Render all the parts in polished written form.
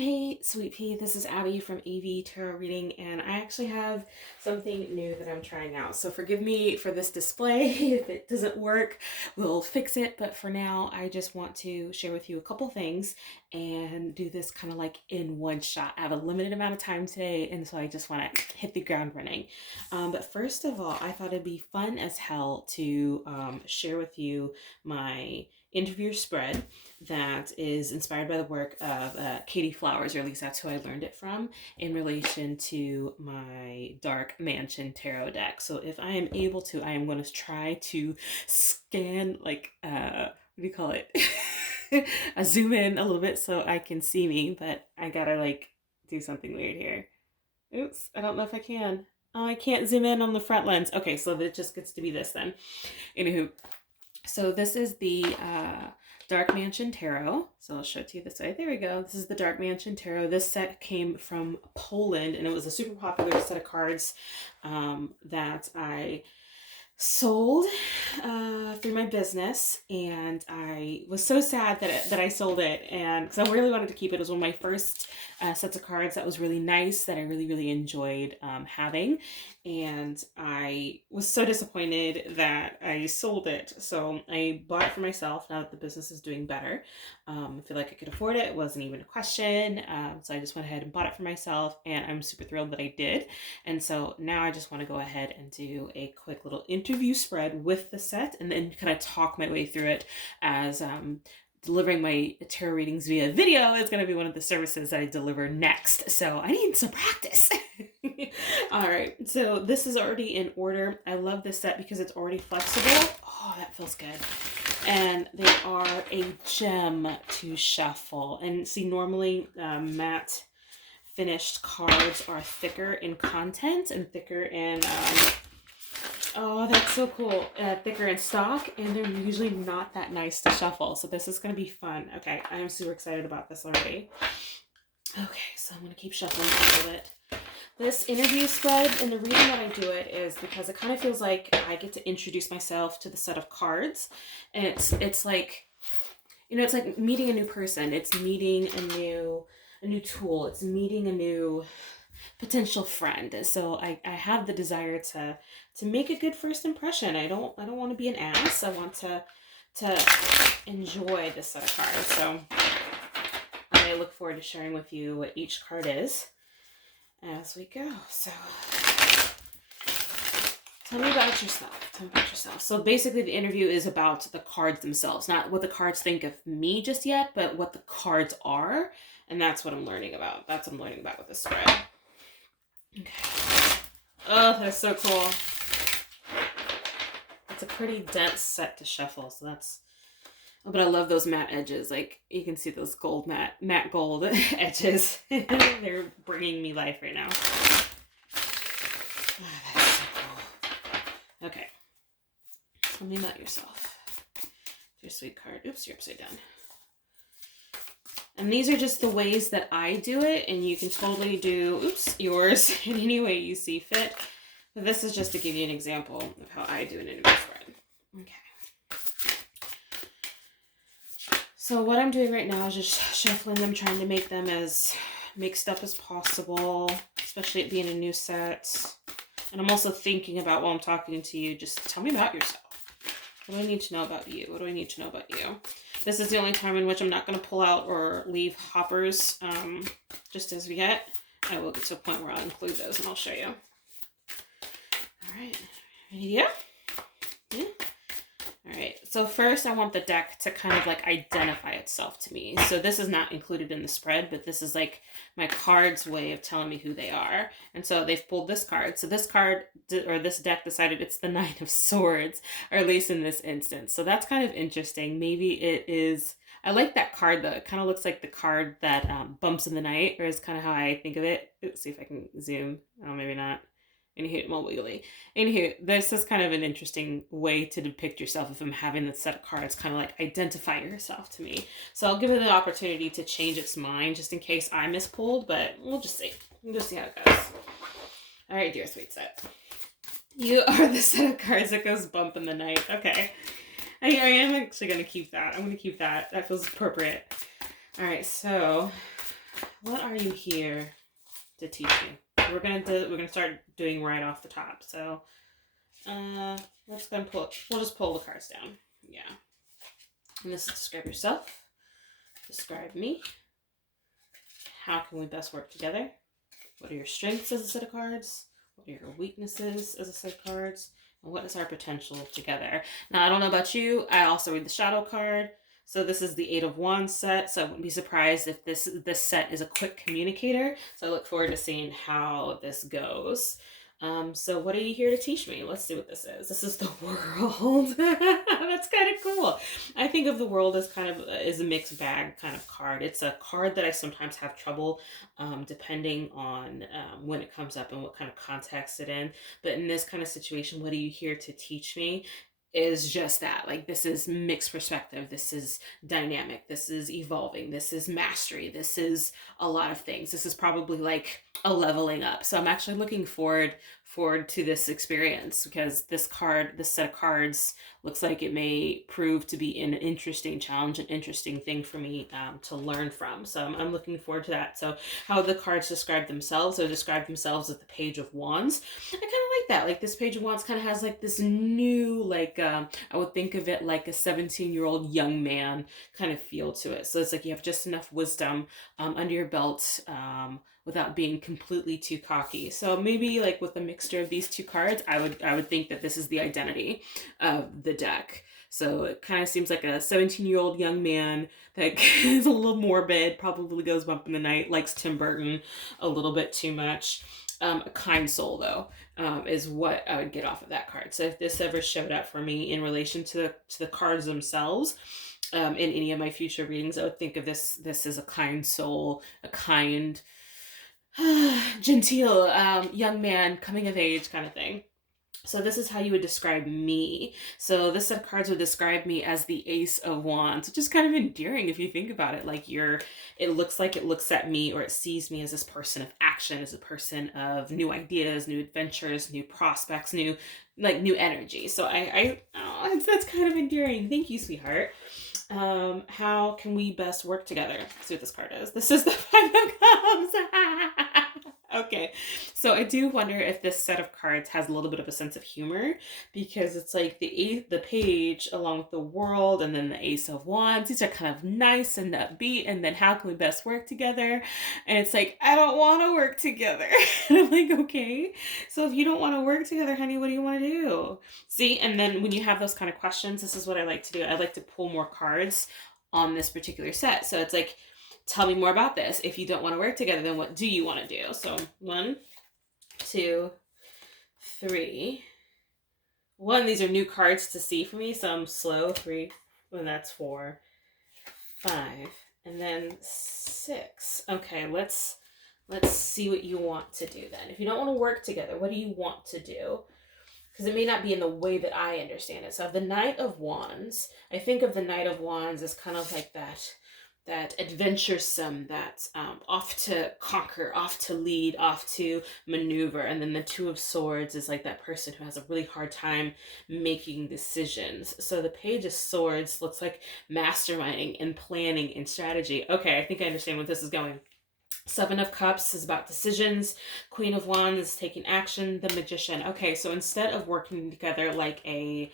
Hey, Sweet Pea, this is Abby from AV Tarot Reading, and I actually have something new that I'm trying out. So forgive me for this display. If it doesn't work, we'll fix it. But for now, I just want to share with you a couple things and do this kind of like in one shot. I have a limited amount of time today, and so I just want to hit the ground running. But first of all, I thought it'd be fun as hell to share with you my interview spread that is inspired by the work of Katie Flowers, or at least that's who I learned it from, in relation to my Dark Mansion Tarot deck. So if I am able to, I am going to try to scan, like, what do you call it? I zoom in a little bit so I can see me, but I gotta, like, do something weird here. Oops, I don't know if I can. Oh, I can't zoom in on the front lens. Okay, so it just gets to be this then. Anywho, so this is the Dark Mansion Tarot. So I'll show it to you this way. There we go. This is the Dark Mansion Tarot. This set came from Poland, and it was a super popular set of cards that I sold through my business, and I was so sad that I sold it, and because I really wanted to keep it. It was one of my first sets of cards that was really nice, that I really enjoyed having, and I was so disappointed that I sold it. So I bought it for myself now that the business is doing better. I feel like I could afford it. It wasn't even a question. So I just went ahead and bought it for myself, and I'm super thrilled that I did. And so now I just want to go ahead and do a quick little interview spread with the set, and then kind of talk my way through it, as delivering my tarot readings via video is going to be one of the services that I deliver next. So I need some practice. All right, so this is already in order. I love this set because it's already flexible. Oh, that feels good. And they are a gem to shuffle. And see, normally matte finished cards are thicker in content and thicker in oh, that's so cool. Thicker in stock, and they're usually not that nice to shuffle. So this is going to be fun. Okay, I am super excited about this already. Okay, so I'm going to keep shuffling a little bit. This interview spread, and the reason that I do it is because it kind of feels like I get to introduce myself to the set of cards. And it's like, you know, it's like meeting a new person. It's meeting a new tool. It's meeting a new potential friend. So I have the desire to make a good first impression. I don't want to be an ass. I want to enjoy this set of cards. So I look forward to sharing with you what each card is as we go. So tell me about yourself. Tell me about yourself. So basically the interview is about the cards themselves, not what the cards think of me just yet, but what the cards are. And that's what I'm learning about. That's what I'm learning about with this spread. Okay. Oh, that's so cool. It's a pretty dense set to shuffle, so that's... Oh, but I love those matte edges. Like, you can see those matte gold edges. They're bringing me life right now. Oh, that's so cool. Okay. Tell me about yourself. Your sweet card. Oops, you're upside down. And these are just the ways that I do it, and you can totally do, yours in any way you see fit. But this is just to give you an example of how I do an interview spread. Okay. So what I'm doing right now is just shuffling them, trying to make them as mixed up as possible, especially it being a new set. And I'm also thinking about, while I'm talking to you, just tell me about yourself. What do I need to know about you? What do I need to know about you? This is the only time in which I'm not going to pull out or leave hoppers just as we get. I will get to a point where I'll include those and I'll show you. All right. Ready to go? Yeah. All right. So first I want the deck to kind of like identify itself to me. So this is not included in the spread, but this is like my card's way of telling me who they are. And so they've pulled this card. So this card, or this deck, decided it's the Nine of Swords, or at least in this instance. So that's kind of interesting. Maybe it is... I like that card though. It kind of looks like the card that bumps in the night, or is kind of how I think of it. Let's see if I can zoom. Oh, maybe not. Anywho, more wiggly. Anywho, this is kind of an interesting way to depict yourself if I'm having this set of cards kind of like identify yourself to me. So I'll give it the opportunity to change its mind just in case I mispulled, but we'll just see. We'll just see how it goes. All right, dear sweet set. You are the set of cards that goes bump in the night. Okay. I am actually going to keep that. I'm going to keep that. That feels appropriate. All right, so what are you here to teach me? We're gonna start doing right off the top. So let's go and we'll just pull the cards down. Yeah. And this is describe yourself. Describe me. How can we best work together? What are your strengths as a set of cards? What are your weaknesses as a set of cards? And what is our potential together? Now, I don't know about you. I also read the shadow card. So this is the Eight of Wands set. So I wouldn't be surprised if this set is a quick communicator. So I look forward to seeing how this goes. So what are you here to teach me? Let's see what this is. This is the World. That's kind of cool. I think of the World as kind of is a mixed bag kind of card. It's a card that I sometimes have trouble depending on when it comes up and what kind of context it in. But in this kind of situation, what are you here to teach me? Is just that. Like, this is mixed perspective. This is dynamic. This is evolving. This is mastery. This is a lot of things. This is probably like a leveling up. So I'm actually looking forward to this experience, because this set of cards looks like it may prove to be an interesting challenge, an interesting thing for me to learn from. So I'm looking forward to that. So how the cards describe themselves, they describe themselves as the Page of Wands. I kind of like that. Like, this Page of Wands kind of has like this new, like, I would think of it like a 17-year-old young man kind of feel to it. So it's like you have just enough wisdom under your belt without being completely too cocky. So maybe like with a mixture of these two cards, I would think that this is the identity of the deck. So it kind of seems like a 17-year-old young man that is a little morbid, probably goes bump in the night, likes Tim Burton a little bit too much. A kind soul, though, is what I would get off of that card. So if this ever showed up for me in relation to the cards themselves, in any of my future readings, I would think of this as a kind soul, a kind, genteel young man coming of age kind of thing. So this is how you would describe me. So this set of cards would describe me as the Ace of Wands, which is kind of endearing if you think about it. Like, it looks like it looks at me, or it sees me as this person of action, as a person of new ideas, new adventures, new prospects, new energy. So that's kind of endearing. Thank you, sweetheart. How can we best work together? Let's see what this card is. This is the Five of Cups. Okay, so I do wonder if this set of cards has a little bit of a sense of humor, because it's like the Page along with the World and then the Ace of Wands. These are kind of nice and upbeat, and then how can we best work together? And it's like, I don't want to work together. And I'm like, okay, so if you don't want to work together, honey, what do you want to do? See, and then when you have those kind of questions, this is what I like to do. I like to pull more cards on this particular set. So it's like, tell me more about this. If you don't want to work together, then what do you want to do? So 1, 2, 3. 1, these are new cards to see for me, so I'm slow. 3, and that's 4, 5, and then 6. Okay, let's see what you want to do then. If you don't want to work together, what do you want to do? Because it may not be in the way that I understand it. So the Knight of Wands, I think of the Knight of Wands as kind of like that adventuresome, that's off to conquer, off to lead, off to maneuver. And then the Two of Swords is like that person who has a really hard time making decisions. So the Page of Swords looks like masterminding and planning and strategy. Okay, I think I understand where this is going. Seven of Cups is about decisions. Queen of Wands is taking action. The Magician. Okay, so instead of working together like a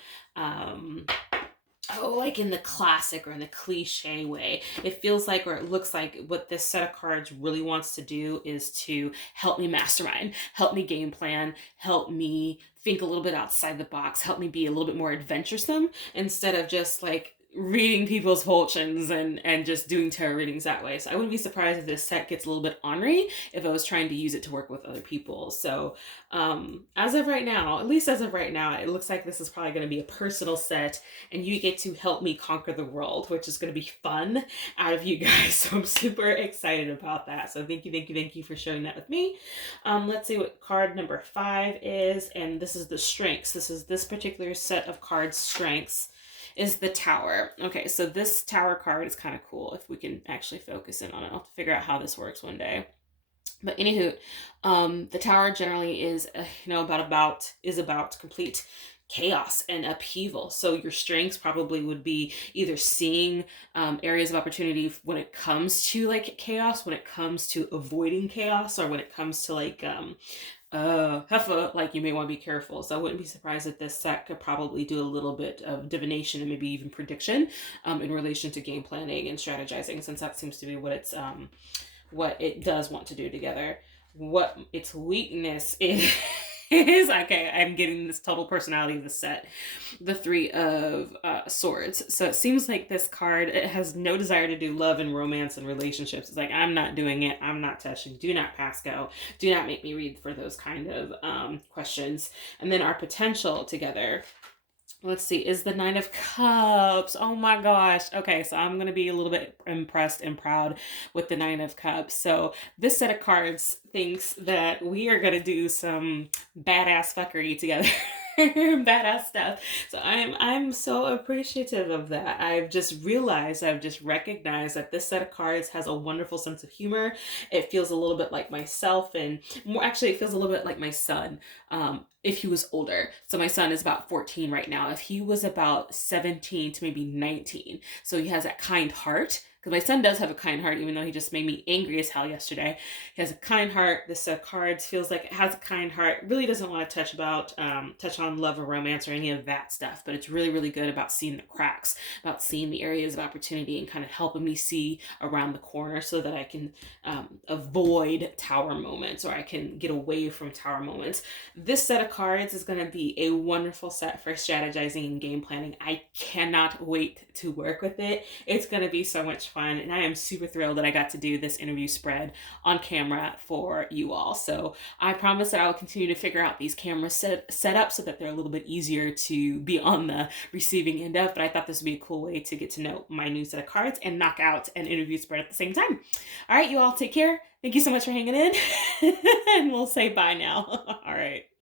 like in the classic or in the cliche way, it feels like, or it looks like, what this set of cards really wants to do is to help me mastermind, help me game plan, help me think a little bit outside the box, help me be a little bit more adventuresome, instead of just like reading people's fortunes and just doing tarot readings that way. So I wouldn't be surprised if this set gets a little bit ornery if I was trying to use it to work with other people. So as of right now, at least as of right now, it looks like this is probably going to be a personal set, and you get to help me conquer the world, which is going to be fun out of you guys. So I'm super excited about that. So thank you for sharing that with me. Let's see what card number 5 is, and this is the strengths. This particular set of cards' strengths is the Tower. Okay, so this Tower card is kind of cool if we can actually focus in on it. I'll have to figure out how this works one day. But anywho, the Tower generally is, about complete chaos and upheaval. So your strengths probably would be either seeing areas of opportunity when it comes to like chaos, when it comes to avoiding chaos, or when it comes to like Heffa, like you may want to be careful. So I wouldn't be surprised if this set could probably do a little bit of divination and maybe even prediction in relation to game planning and strategizing, since that seems to be what it does want to do together. What its weakness is okay, I'm getting this total personality of the set, the Three of Swords. So it seems like this card, it has no desire to do love and romance and relationships. It's like, I'm not doing it, I'm not touching, do not pass go, do not make me read for those kind of questions. And then our potential together, let's see, is the Nine of Cups. Oh my gosh. Okay, so I'm going to be a little bit impressed and proud with the Nine of Cups. So this set of cards thinks that we are going to do some badass fuckery together. Badass stuff. So I'm so appreciative of that. I've just recognized that this set of cards has a wonderful sense of humor. It feels a little bit like myself, and more actually it feels a little bit like my son. If he was older. So my son is about 14 right now. If he was about 17 to maybe 19. So he has that kind heart. Because my son does have a kind heart, even though he just made me angry as hell yesterday. He has a kind heart. This set of cards feels like it has a kind heart. Really doesn't want to touch on love or romance or any of that stuff. But it's really, really good about seeing the cracks, about seeing the areas of opportunity and kind of helping me see around the corner so that I can avoid tower moments, or I can get away from tower moments. This set of cards is going to be a wonderful set for strategizing and game planning. I cannot wait to work with it. It's going to be so much fun, and I am super thrilled that I got to do this interview spread on camera for you all. So I promise that I will continue to figure out these camera setups so that they're a little bit easier to be on the receiving end of, but I thought this would be a cool way to get to know my new set of cards and knock out an interview spread at the same time. All right, you all take care. Thank you so much for hanging in, and we'll say bye now. All right.